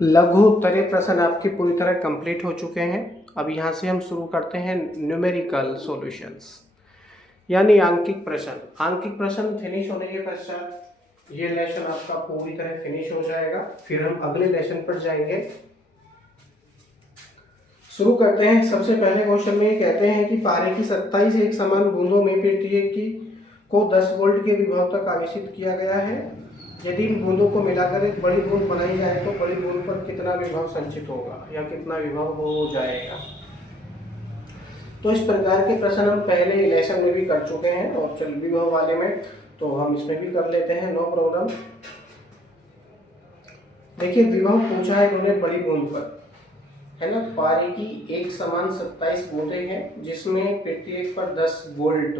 लघु उत्तरीय प्रश्न आपके पूरी तरह कंप्लीट हो चुके हैं। अब यहाँ से हम शुरू करते हैं न्यूमेरिकल सॉल्यूशंस, यानी आंकिक प्रश्न। आंकिक प्रश्न फिनिश होने के पश्चात ये लेसन आपका पूरी तरह फिनिश हो जाएगा। फिर हम अगले लेसन पर जाएंगे। शुरू करते हैं। सबसे पहले क्वेश्चन में कहते हैं कि पारे की 27 एक समान बूंदों में प्रत्येक की को 10 वोल्ट के विभव तक आवेशित किया गया है। यदि इन बूंदों को मिलाकर एक बड़ी बूंद बनाई जाए तो बड़ी बूंद पर कितना विभव संचित होगा या कितना विभव हो जाएगा। तो इस प्रकार के प्रश्न हम पहले लेसन में भी कर चुके हैं और चल विभव वाले में, तो हम इसमें भी कर लेते हैं, नो प्रॉब्लम। देखिए विभव पूछा है उन्होंने बड़ी बूंद पर, है ना। पारे की एक समान 27 बूंदें हैं जिसमें प्रत्येक पर 10 वोल्ट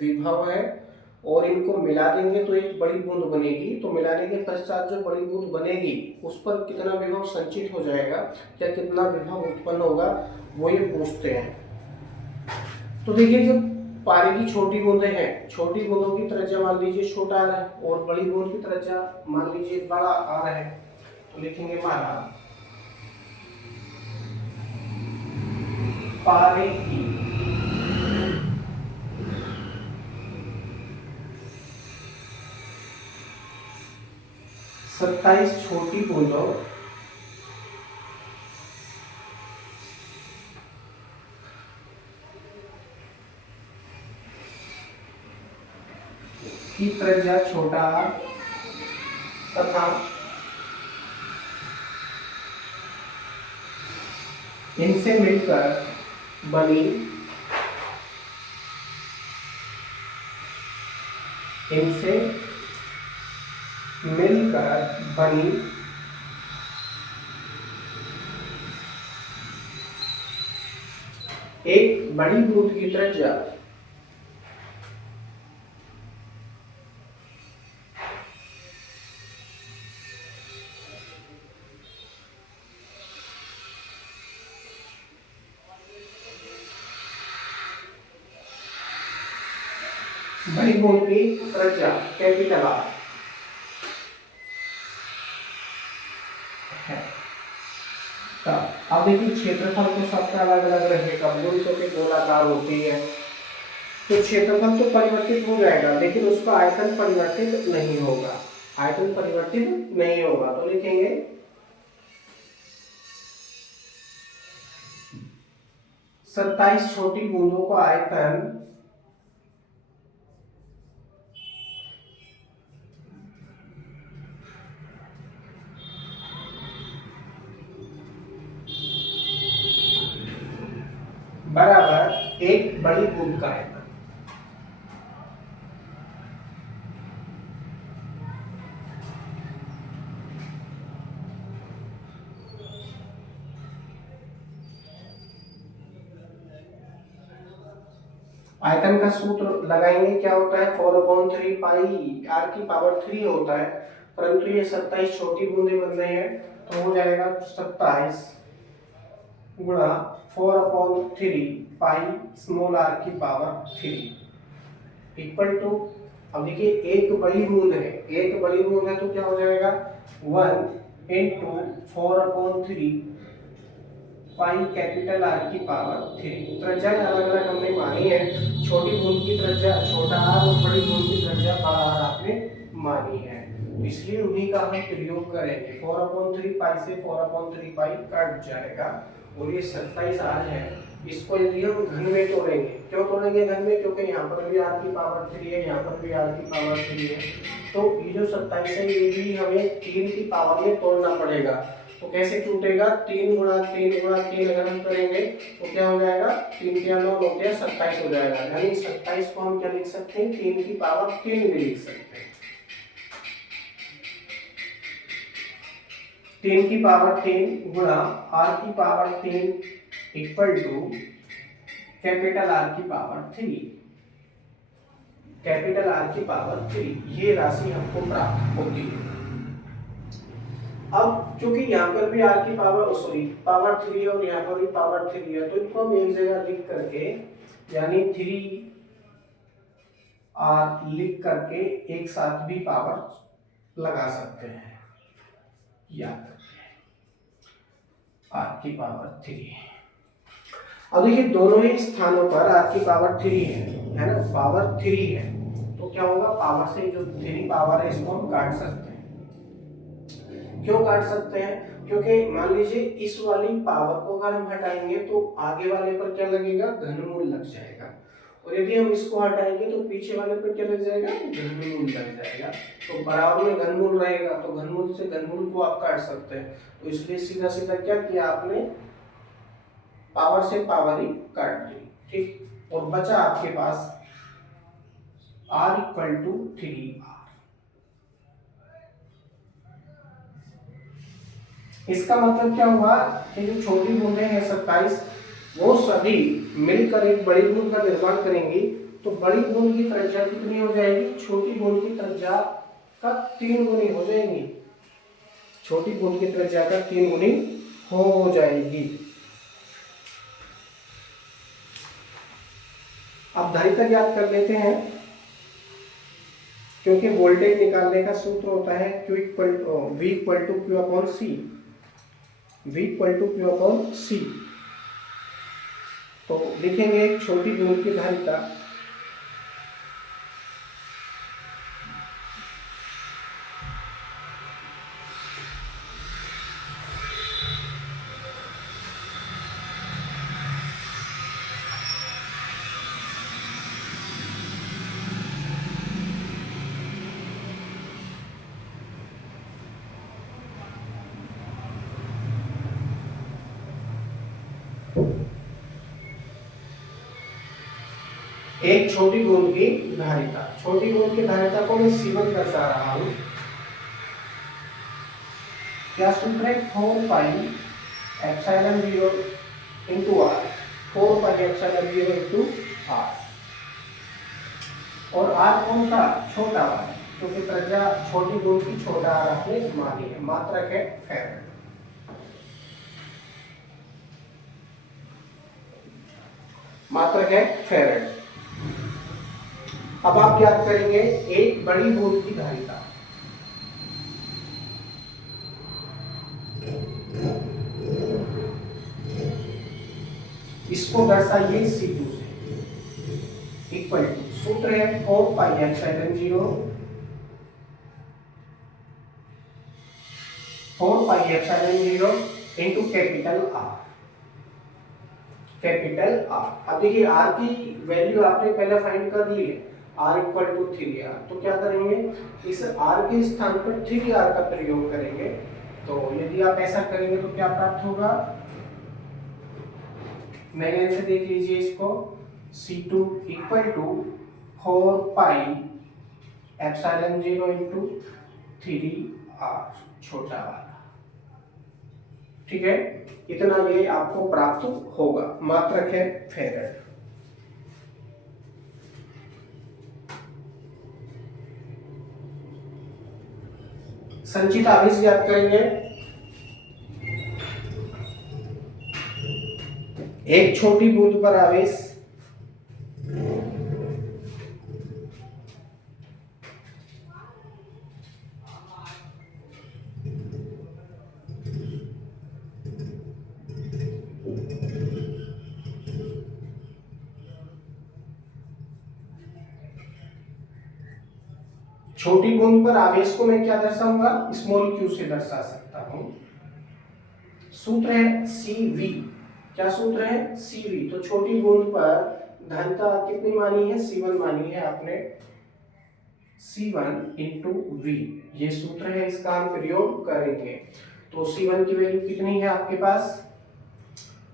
विभव है और इनको मिला देंगे तो एक बड़ी बूंद बनेगी। तो मिलाने के पश्चात जो बड़ी बूंद बनेगी उस पर कितना विभव संचित हो जाएगा या कितना विभव उत्पन्न होगा, वो ये पूछते हैं। तो देखिए जो पारे की छोटी बूंदें हैं, छोटी बूंदों की त्रिज्या मान लीजिए छोटा r है और बड़ी बूंद की त्रिज्या मान लीजिए बड़ा r है। तो लिखेंगे माना पारे की 27 छोटी बूंदों की त्रिज्या छोटा r तथा इनसे मिलकर बनी एक बड़ी बूंद की त्रिज्या बड़ी बूंद की त्रिज्या कैपिटल R है। अब देखिए क्षेत्रफल तो सबका अलग अलग रहेगा, बूंद तो के गोलाकार होती है तो क्षेत्रफल तो परिवर्तित हो जाएगा लेकिन उसका आयतन परिवर्तित नहीं होगा। आयतन परिवर्तित नहीं होगा तो लिखेंगे 27 छोटी बूंदों का आयतन बराबर एक बड़ी बूंद का आयतन। आयतन का सूत्र लगाएंगे, क्या होता है 4/3 पाई r की पावर 3 होता है, परंतु ये 27 छोटी बूंदें बन रही है तो हो जाएगा 27 गुणा 4/3 पाई स्मॉल r की पावर 3 इक्वल टू, अब देखिए एक बड़ी बूंद है, एक बड़ी बूंद है तो क्या हो जाएगा 1 इंटू 4/3 पाई कैपिटल R की पावर 3। त्रिज्या अलग अलग हमने मानी है, छोटी बूंद की त्रिज्या छोटा r और बड़ी बूंद की त्रिज्या बड़ा r आपने मानी है, इसलिए उन्हीं का हम प्रयोग करेंगे। 4/3 पाई से 4/3 पाई कट जाएगा और ये 27 r है। इसको यदि हम घन में तोड़ेंगे, क्यों तोड़ेंगे घन में, क्योंकि यहाँ पर भी r की पावर 3 है, यहाँ पर भी r की पावर 3 है, तो ये जो 27 है ये भी हमें 3 की पावर में तोड़ना पड़ेगा। तो कैसे टूटेगा, 3 गुणा 3 गुणा 3 अगर हम करेंगे तो क्या हो जाएगा, 3 के 9 होते हैं 27 हो जाएगा, यानी 27 को हम क्या लिख सकते हैं 3 की पावर 3 भी लिख सकते हैं। 3 की पावर 3 गुणा r की power 3 equal to capital R की पावर 3, कैपिटल R की पावर 3, ये राशि हमको प्राप्त होती है। अब क्योंकि यहाँ पर भी r की पावर पावर 3 है और यहाँ पर भी पावर 3 है, तो इनको हम एक जगह लिख करके यानी 3r लिख करके एक साथ भी पावर लगा सकते हैं, याद रखिए। आर की पावर 3। अब देखिए दोनों ही स्थानों पर आर की पावर 3 है ना, पावर 3 है, तो क्या होगा, पावर से जो 3 पावर है इसको हम काट सकते हैं। क्यों काट सकते हैं? क्योंकि मान लीजिए इस वाली पावर को अगर हम हटाएंगे तो आगे वाले पर क्या लगेगा, घनमूल लग जाएगा, और यदि हम इसको हटाएंगे तो पीछे वाले पर क्या लग जाएगा, घनमूल लग जाएगा। तो बराबर में घनमूल रहेगा, तो घनमूल से घनमूल को आप काट सकते हैं। तो इसलिए सीधा सीधा क्या किया आपने, पावर से पावर ही काट ली, ठीक। और बचा आपके पास R इक्वल टू 3R। इसका मतलब क्या हुआ कि जो छोटी बूंदें हैं 27, वो सभी मिलकर एक बड़ी बूंद का निर्माण करेंगी। तो बड़ी बूंद की त्रिज्या कितनी हो जाएगी, छोटी बूंद की त्रिज्या का 3 गुनी हो जाएगी। छोटी बूंद की त्रिज्या का 3 गुनी हो जाएगी। अब धारिता ज्ञात कर लेते हैं, क्योंकि वोल्टेज निकालने का सूत्र होता है V equal to Q upon C। V equal to Q upon C। तो लिखेंगे एक छोटी बूंद की धारिता एक छोटी बूंद की धारिता, छोटी बूंद की धारिता को मैं C1 दर्शा रहा हूं। क्या सूत्र है, 4 pi epsilon 0 into R, 4 pi epsilon 0 into R. और आर कौन सा, छोटा वाला, क्योंकि त्रिज्या छोटी बूंद की छोटा आर आपने मानी है। मात्रक है फैराड। मात्रक है फैराड। अब आप याद करेंगे एक बड़ी बूंद की धारिता, इसको दर्शाइए C2 से, इक्वल टू, सूत्र है 4 pi epsilon 0, 4 pi epsilon 0 into capital R। Capital R। अब देखिए R की वैल्यू आपने पहले फाइंड कर ली है, R इक्वल टू 3R। तो क्या करेंगे, इस R के स्थान पर 3R का प्रयोग करेंगे। तो यदि आप ऐसा करेंगे तो क्या प्राप्त होगा, मैंने से देख लीजिए इसको, C2 equal to 4 pi epsilon 0 into 3R, छोटा वाला, ठीक है। इतना ये आपको प्राप्त होगा। मात्रक है फैराड। संचित आवेश याद करेंगे, एक छोटी बूंद पर आवेश छोटी बूंद पर आवेश को मैं क्या दर्शाऊंगा, स्मॉल q से दर्शा सकता हूं। सूत्र है CV। क्या सूत्र है, CV। तो छोटी बूंद पर धारिता कितनी मानी है, C1 मानी है आपने, C1 इंटू V, ये सूत्र है, इसका हम प्रयोग करेंगे। तो C1 की वैल्यू कितनी है आपके पास,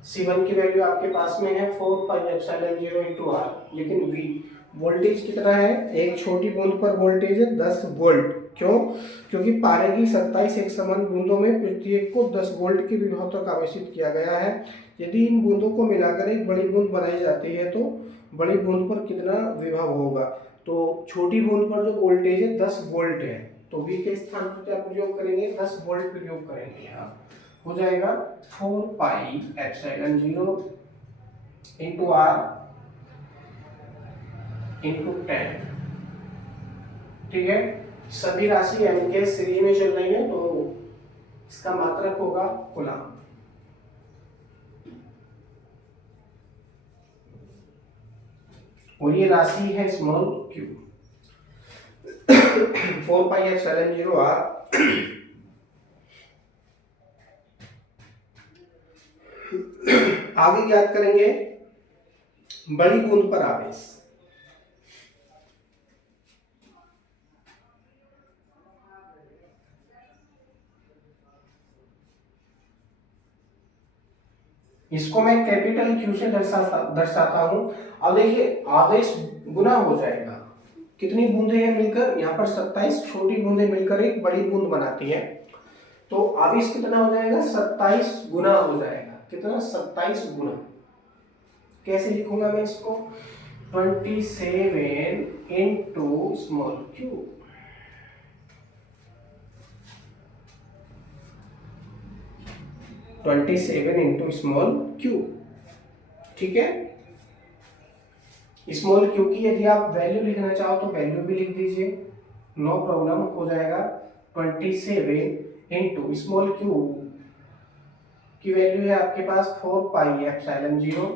C1 की वैल्यू आपके पास में है 4 पाई एप्सिलॉन 0 इंटू R। लेकिन V वोल्टेज कितना है, एक छोटी बूंद पर वोल्टेज है 10 वोल्ट। क्यों, क्योंकि पारे की 27 एक समान बूंदों में प्रत्येक को 10 वोल्ट की विभव तक आवेशित किया गया है। यदि इन बूंदों को मिलाकर एक बड़ी बूंद बनाई जाती है तो बड़ी बूंद पर कितना विभव होगा। तो छोटी बूंद पर जो वोल्टेज है 10 वोल्ट है, तो V के स्थान पर क्या प्रयोग करेंगे, 10 वोल्ट प्रयोग करेंगे। यहाँ हो जाएगा 4 pi epsilon 0 into R into 10, ठीक है। सभी राशि m के सीरीज में चल रही है, तो इसका मात्रक होगा कूलम। और ये राशि है small q. 4 pi epsilon 0 R. आगे याद करेंगे बड़ी बूंद पर आवेश। इसको मैं कैपिटल क्यू से दर्शाता हूं। अब देखिए आवेश गुना हो जाएगा। कितनी बूंदें हैं मिलकर, यहाँ पर 27 छोटी बूंदें मिलकर एक बड़ी बूंद बनाती है। तो आवेश कितना हो जाएगा, 27 गुना हो जाएगा। कितना, 27 गुना। कैसे लिखूंगा मैं इसको, 27 into small Q. Twenty seven into small Q. ठीक है, स्मॉल क्यू की यदि आप वैल्यू लिखना चाहो तो वैल्यू भी लिख दीजिए, नो प्रॉब्लम, हो जाएगा 27 इंटू स्मॉल क्यू की वैल्यू है आपके पास 4 pi epsilon 0।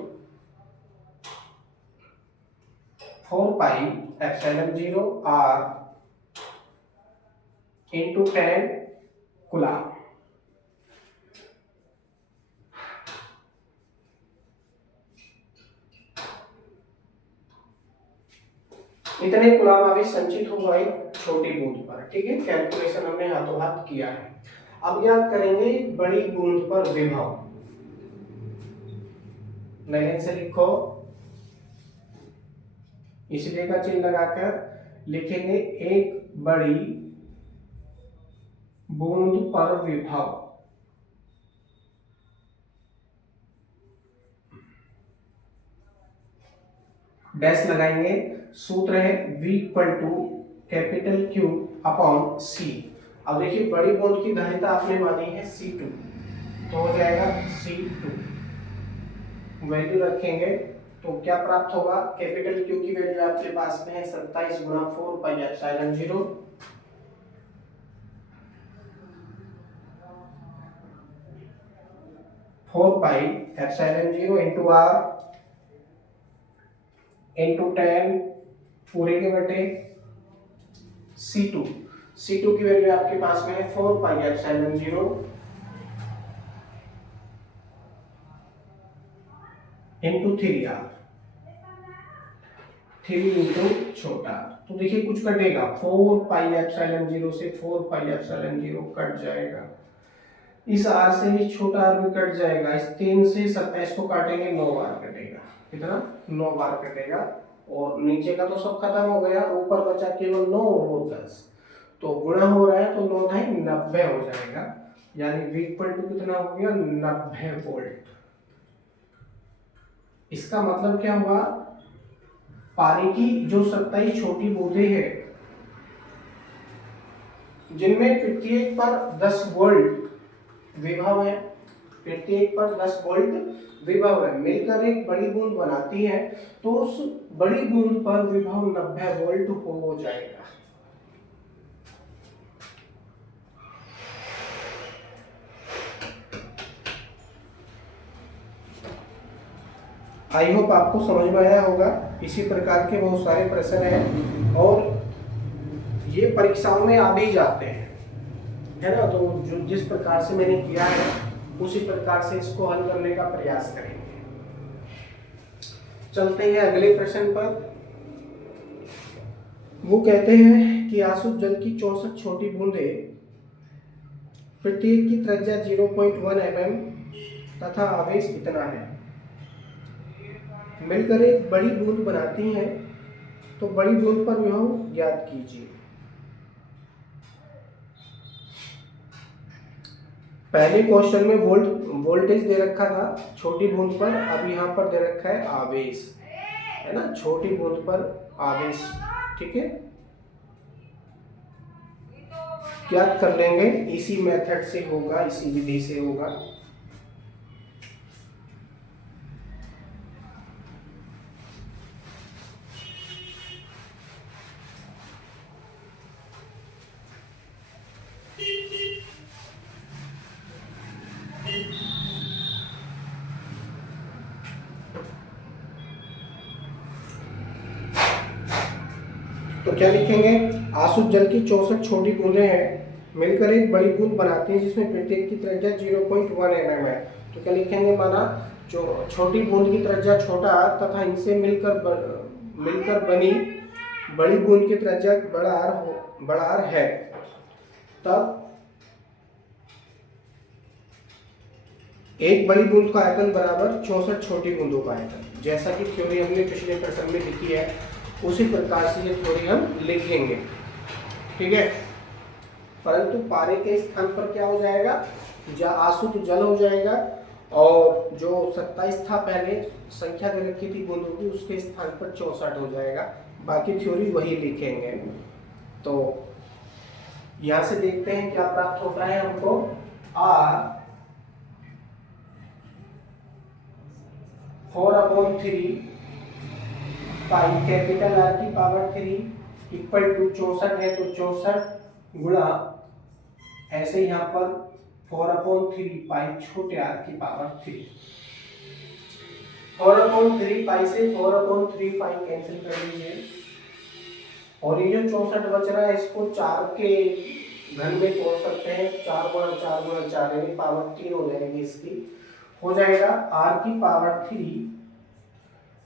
4 pi epsilon 0 R into 10 coulomb. इतने कूलम आवेश संचित हुआ है छोटी बूंद पर। ठीक है, कैलकुलेशन हमने हाथों हाथ किया है। अब याद करेंगे बड़ी बूंद पर विभव। लाइन से लिखो, इसलिए का चिन्ह लगाकर लिखेंगे एक बड़ी बूंद पर विभव। डैश लगाएंगे, सूत्र है V equal to capital Q upon C। अब देखिए बड़ी बूंद की धारिता आपने मानी है C2, तो हो जाएगा C2। वैल्यू रखेंगे तो क्या प्राप्त होगा, कैपिटल Q की वैल्यू आपके पास में है 27 गुना 4 pi epsilon 0। Four pi epsilon 0 into R into 10 पूरे के बटे C2। C2 की वैल्यू आपके पास में है 4 pi epsilon 0 into 3R, 3 into छोटा। तो देखिए कुछ कटेगा, 4 पाई एप्सिलॉन 0 से 4 पाई एप्सिलॉन 0 कट जाएगा। इस r से भी छोटा r भी कट जाएगा। इस 3 से 27 को काटेंगे, 9 बार कटेगा। कितना, 9 बार कटेगा। और नीचे का तो सब खत्म हो गया, ऊपर बचा केवल 9 और 10। तो गुणा हो रहा है तो 9 ढाई 90 हो जाएगा। यानी V इक्वल टू कितना हो गया, 90 वोल्ट। इसका मतलब क्या हुआ, पानी की जो 27 छोटी बूंदें हैं जिनमें प्रत्येक पर 10 वोल्ट विभव है, प्रत्येक पर 10 वोल्ट विभव है, मिलकर एक बड़ी बूंद बनाती है। तो उस बड़ी बूंद पर विभव 90 वोल्ट हो जाएगा। आई होप आपको समझ में आया होगा। इसी प्रकार के बहुत सारे प्रश्न हैं और ये परीक्षाओं में आ भी जाते हैं, है ना। तो जो जिस प्रकार से मैंने किया है उसी प्रकार से इसको हल करने का प्रयास करेंगे। चलते हैं अगले प्रश्न पर। वो कहते हैं कि आसुत जल की 64 छोटी बूंदें प्रत्येक की त्रिज्या 0.1 mm तथा आवेश इतना है, मिलकर एक बड़ी बूंद बनाती हैं। तो बड़ी बूंद पर विभव ज्ञात कीजिए। पहले क्वेश्चन में वोल्टेज दे रखा था छोटी बूंद पर, अब यहाँ पर दे रखा है आवेश, है ना, छोटी बूंद पर आवेश। ठीक है, ज्ञात कर लेंगे, इसी मेथड से होगा, इसी विधि से होगा। क्या लिखेंगे, आसुत जल की 64 छोटी बूंदें हैं मिलकर एक बड़ी बूंद बनाती हैं जिसमें प्रत्येक की त्रिज्या 0.1 mm है। तो क्या लिखेंगे, माना जो छोटी बूंद की त्रिज्या छोटा r तथा इनसे मिलकर बनी बड़ी बूंद की त्रिज्या बड़ा R है, तब एक बड़ी बूंद का आयतन बराबर 64 छोटी बूंदों का आयतन। जैसा कि थ्योरी हमने पिछले प्रश्न में लिखी है उसी प्रकार से ये थ्योरी हम लिखेंगे, ठीक है। परंतु पारे के स्थान पर क्या हो जाएगा, आसुत जल हो जाएगा और जो 27 था पहले संख्या दे रखी थी बूंदों की उसके स्थान पर 64 हो जाएगा। बाकी थ्योरी वही लिखेंगे। तो यहां से देखते हैं क्या प्राप्त होता है हमको, R 4/3 पाई कैपिटल R की पावर 3 इक्वल टू 64 है तो 64 गुणा ऐसे यहाँ पर 4/3 पाई छोटे r की पावर 3। 4/3 पाई से 4/3 पाई कैंसिल कर लीजिए और ये जो 64 बच रहा है इसको 4 के घन में तोड़ सकते हैं। 4 गुणा 4 गुणा 4 यानी पावर 3 हो जाएगी इसकी। हो जाएगा r की power 3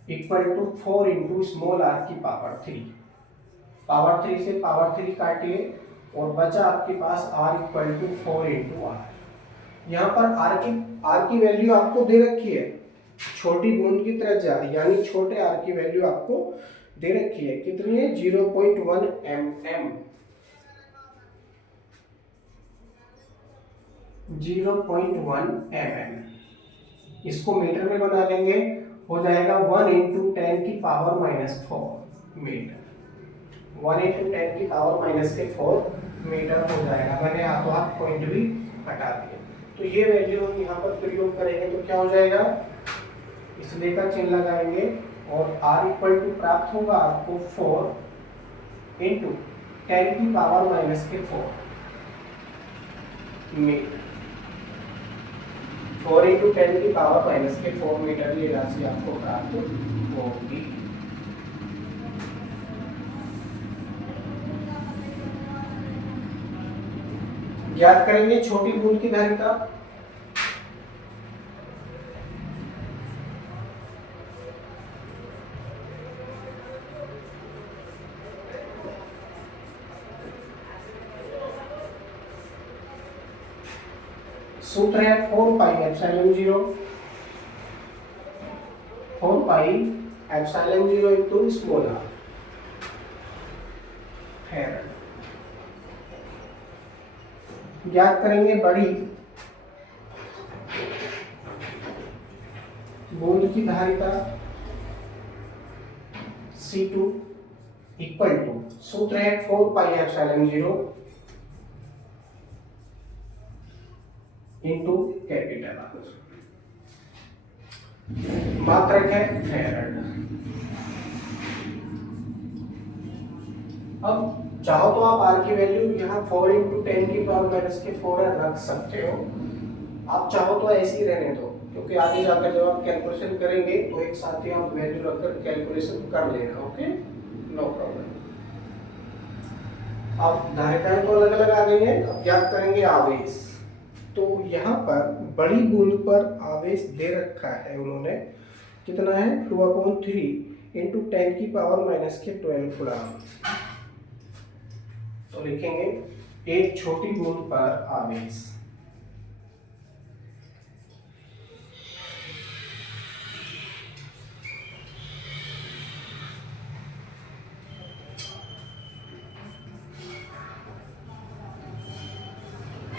equal to 4 into small r की पावर 3। पावर 3 से पावर 3 काटिए और बचा आपके पास r equal to 4 into R. यहाँ पर r की वैल्यू आपको दे रखी है, छोटी बूंद की त्रिज्या यानी छोटे r की वैल्यू आपको दे रखी है। कितनी है, 0.1 mm। 0.1 mm इसको मीटर में बना लेंगे, हो जाएगा 1 इंटू 10 की पावर -4 मीटर। 1 इंटू 10 की पावर -4 मीटर हो जाएगा। मैंने हाथों हाथ पॉइंट भी हटा दिए। तो ये वैल्यू हम यहाँ पर प्रयोग करेंगे तो क्या हो जाएगा, इसलिए का चिन्ह लगाएंगे और r इक्वल टू प्राप्त होगा आपको 4 इंटू 10 की पावर -4 मीटर। 4 इंटू 10 की पावर -4 मीटर ये राशि आपको प्राप्त होगी। ज्ञात करेंगे छोटी बूंद की धारिता। सूत्र है 4 pi epsilon 0 into small r farad. ज्ञात करेंगे बड़ी बूंद की धारिता C2 इक्वल टू, सूत्र है 4 pi epsilon 0 into capital R। मात्रक है फैराड। अब चाहो तो आप r की वैल्यू यहाँ 4 इंटू 10 की पावर -4 रख सकते हो। आप चाहो तो ऐसे ही रहने दो, क्योंकि आगे जाकर जब आप कैलकुलेशन करेंगे तो एक साथ ही आप वैल्यू रखकर कैलकुलेशन कर लेना। Okay, no problem. अब धारिताएं तो अलग अलग आ गई हैं। अब ज्ञात करेंगे आवेश। तो यहाँ पर बड़ी बूंद पर आवेश दे रखा है उन्होंने, कितना है 2/3 इंटू 10 की पावर -12 गुणा। तो लिखेंगे एक छोटी बूंद पर आवेश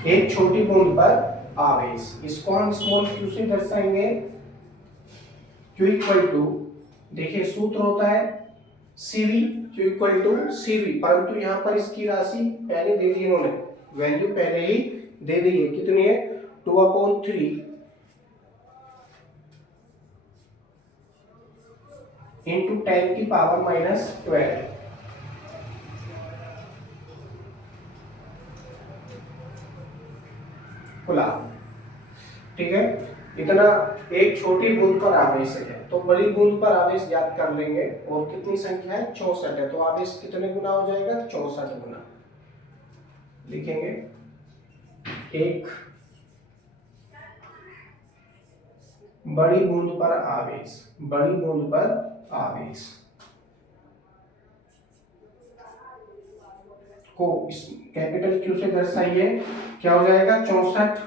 एक छोटी बूंद पर आवेश, इसको हम स्मॉल q से दर्शाएंगे। q इक्वल टू, देखिए सूत्र होता है cv, q equal to cv, परंतु यहाँ पर इसकी राशि पहले दे दी इन्होंने, वैल्यू पहले ही दे दी है। कितनी है, 2/3 इंटू 10 की पावर -12 कूलम। ठीक है, इतना एक छोटी बूंद पर आवेश है, तो बड़ी बूंद पर आवेश ज्ञात कर लेंगे। और कितनी संख्या है, 64 है, तो आवेश कितने गुना हो जाएगा, 64 गुना। लिखेंगे एक बड़ी बूंद पर आवेश, बड़ी बूंद पर आवेश को इस कैपिटल क्यू से दर्शाइए। क्या हो जाएगा, 64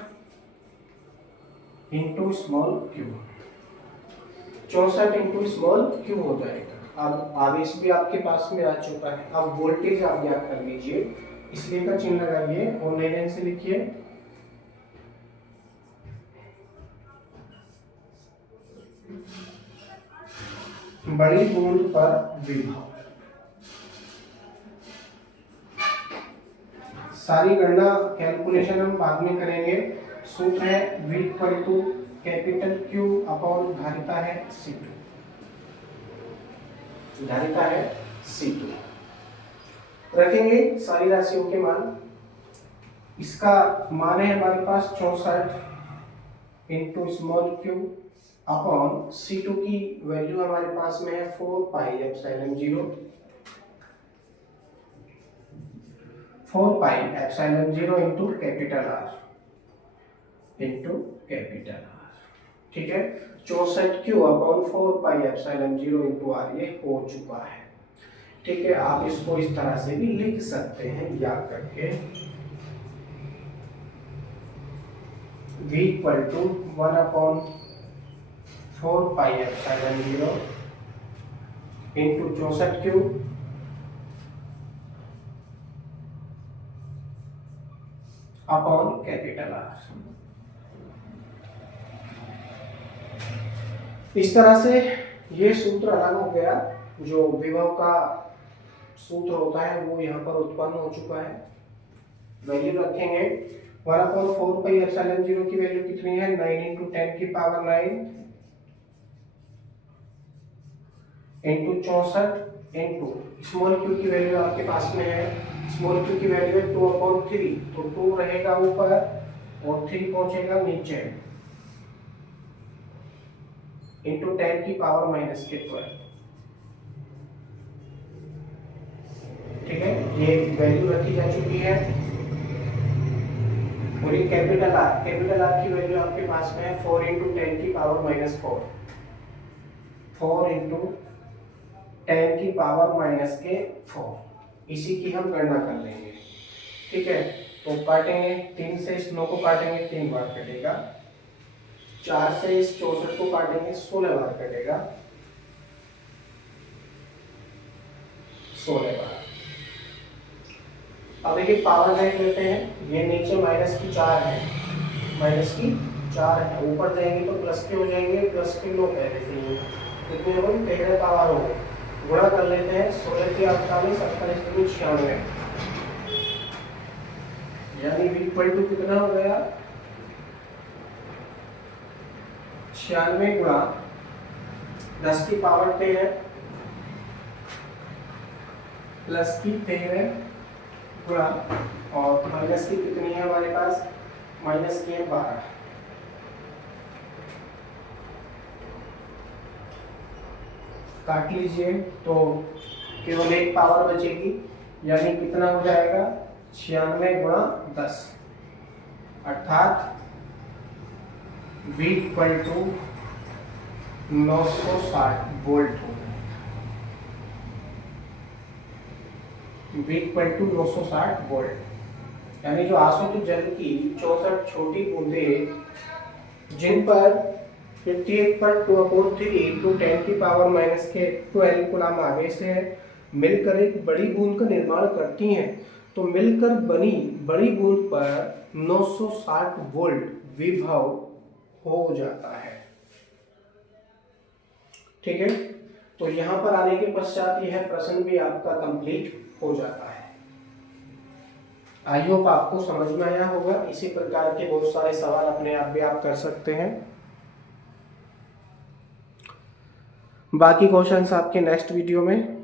into small Q, 64 into small Q हो जाएगा। अब आवेश भी आपके पास में आ चुका है। अब वोल्टेज आप ज्ञात कर लीजिए, इसलिए का चिन्ह लगाइए और नई लाइन से लिखिए बड़ी बूंद पर विभव। सारी गणना कैलकुलेशन हम बाद में करेंगे। सूत्र है V equal to capital Q upon धारिता है C2, धारिता है C2। रखेंगे सारी राशियों के मान। इसका मान है हमारे पास 64 into small Q upon C2 की वैल्यू हमारे पास में है 4 pi epsilon 0, 4 pi epsilon 0 into capital R, into capital R। ठीक है, 64 Q upon 4 pi epsilon 0 into R ये हो चुका है। ठीक है, आप इसको इस तरह से भी लिख सकते हैं याद करके, V equal to 1 upon 4 pi epsilon 0 into 64 Q upon capital R। इस तरह से ये सूत्र अलग हो गया। जो विभव का सूत्र होता है वो यहाँ पर उत्पन्न हो चुका है। वैल्यू रखेंगे 1/4 पाई एप्सिलॉन 0 की वैल्यू कितनी है, 9 इंटू 10 की power 9 into 64 into small q की वैल्यू आपके पास में है, स्मॉल क्यू की वैल्यू है 2/3, तो 2 रहेगा ऊपर और 3 पहुंचेगा नीचे, इंटू 10 की पावर माइनस के 12। ठीक है, ये वैल्यू रखी जा चुकी है। और ये कैपिटल आर की वैल्यू आपके पास में है 4 इंटू 10 की पावर माइनस 4, 4 इंटू 10 की पावर माइनस के 4। इसी की हम गणना कर लेंगे। ठीक है, तो काटेंगे 3 से इस 9 को काटेंगे 3 बार कटेगा, 4 से इस 64 को काटेंगे 16 बार कटेगा, 16 बार। अब देखिए पावर देख लेते हैं, ये नीचे माइनस की 4 है, माइनस की 4 है, ऊपर जाएंगे तो प्लस के हो जाएंगे, प्लस के 9 पहले से ही कितने हो गए, 13 पावर हो गए। गुणा कर लेते हैं, 16 की 48, 48 की 96, यानी V इक्वल टू कितना हो गया, 96 गुणा 10 की पावर 13 प्लस की 13 गुणा और माइनस की कितनी है हमारे पास, माइनस की है 12, काट लीजिए तो केवल एक पावर बचेगी, यानी कितना हो जाएगा 96 गुणा 10, अर्थात V इक्वल टू 960 वोल्ट हो। V इक्वल टू 960 वोल्ट, यानी जो आसुत जल की 64 छोटी बूंदें जिन पर 58 पर 2/3 इंटू 10 की पावर माइनस के 12 कूलम आवेश है, मिलकर एक बड़ी बूंद का निर्माण करती हैं, तो मिलकर बनी बड़ी बूंद पर 960 वोल्ट विभव हो जाता है। ठीक है, तो यहाँ पर आने के पश्चात यह प्रश्न भी आपका कंप्लीट हो जाता है। आई होप आपको समझ में आया होगा। इसी प्रकार के बहुत सारे सवाल अपने आप भी आप कर सकते हैं। बाकी क्वेश्चंस आपके नेक्स्ट वीडियो में